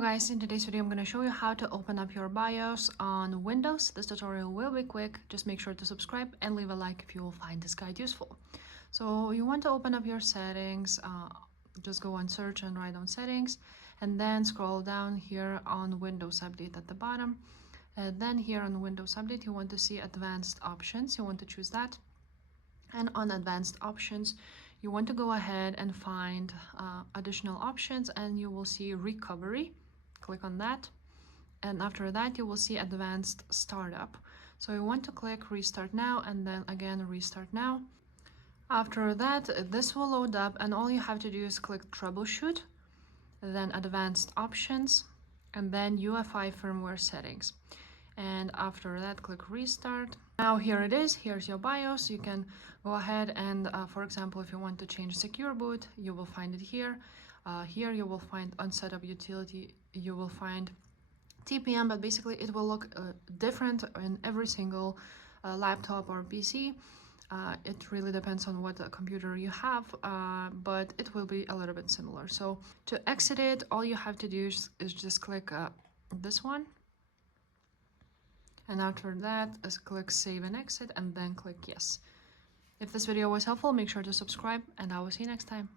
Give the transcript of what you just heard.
Hello guys, in today's video I'm going to show you how to open up your BIOS on Windows. This tutorial will be quick, just make sure to subscribe and leave a like if you will find this guide useful. So you want to open up your settings, just go on search and write down settings and then scroll down here on Windows Update at the bottom. And then here on Windows Update you want to see advanced options, you want to choose that. And on advanced options you want to go ahead and find additional options and you will see recovery. Click on that, and after that you will see advanced startup. So you want to click restart now and then again restart now. After that this will load up and all you have to do is click troubleshoot, then advanced options, and then UEFI firmware settings. And after that click restart. Now here it is, here's your BIOS. You can go ahead and for example, if you want to change secure boot, you will find it here. Here you will find on setup utility, you will find TPM, but basically it will look different in every single laptop or PC. It really depends on what computer you have, but it will be a little bit similar. So to exit it, all you have to do is just click this one. And after that, click save and exit and then click yes. If this video was helpful, make sure to subscribe and I will see you next time.